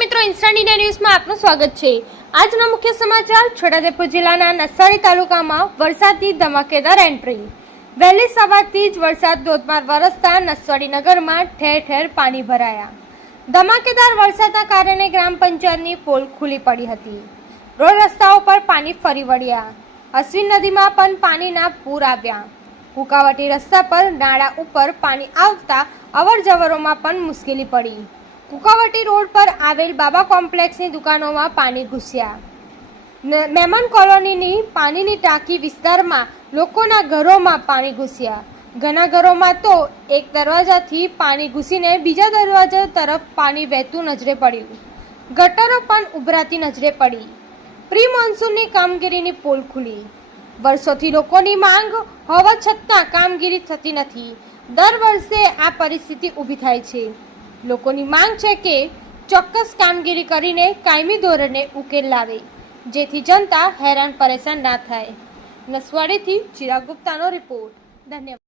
મિત્રો instant India ન્યૂઝમાં આપનું સ્વાગત છે. આજના મુખ્ય સમાચાર, છોટાઉદેપુર જિલ્લાના નસારી તાલુકામાં વરસાદની ધમાકેદાર એન્ટ્રી વહેલી સવારથી જ વરસાદ ધોધમાર વરસતા નસવાડી નગરમાં ઠેર ઠેર પાણી ભરાયા. ધમાકેદાર વરસાદના કારણે ગ્રામ પંચાયતની પોલ ખુલ્લી પડી હતી. રોડ રસ્તાઓ પર પાણી ફરી વળ્યા. અશ્વિન નદીમાં પણ પાણીના પૂર આવ્યા. હુકાવટી રસ્તા પર નાળા ઉપર પાણી આવતા અવર પણ મુશ્કેલી પડી. કુકાવટી રોડ પર આવેલ બાબા કોમ્પ્લેક્સની દુકાનોમાં પાણી ઘૂસ્યા. મહેમાન કોલોનીની પાણીની ટાંકી વિસ્તારમાં લોકોના ઘરોમાં પાણી ઘૂસ્યા. ઘણા ઘરોમાં તો એક દરવાજાથી પાણી ઘૂસીને બીજા દરવાજા તરફ પાણી વહેતું નજરે પડ્યું. ગટરો પણ ઉભરાતી નજરે પડી. પ્રી મોન્સૂનની કામગીરીની પોલ ખુલી. વર્ષોથી લોકોની માંગ હોવા છતાં કામગીરી થતી નથી. દર વર્ષે આ પરિસ્થિતિ ઊભી થાય છે. લોકોની માંગ છે કે ચોક્કસ કામગીરી કરીને કાયમી ધોરણે ઉકેલ લાવે, જેથી જનતા હેરાન પરેશાન ના થાય. નસવાડીથી ચિરાગ ગુપ્તાનો રિપોર્ટ. ધન્યવાદ.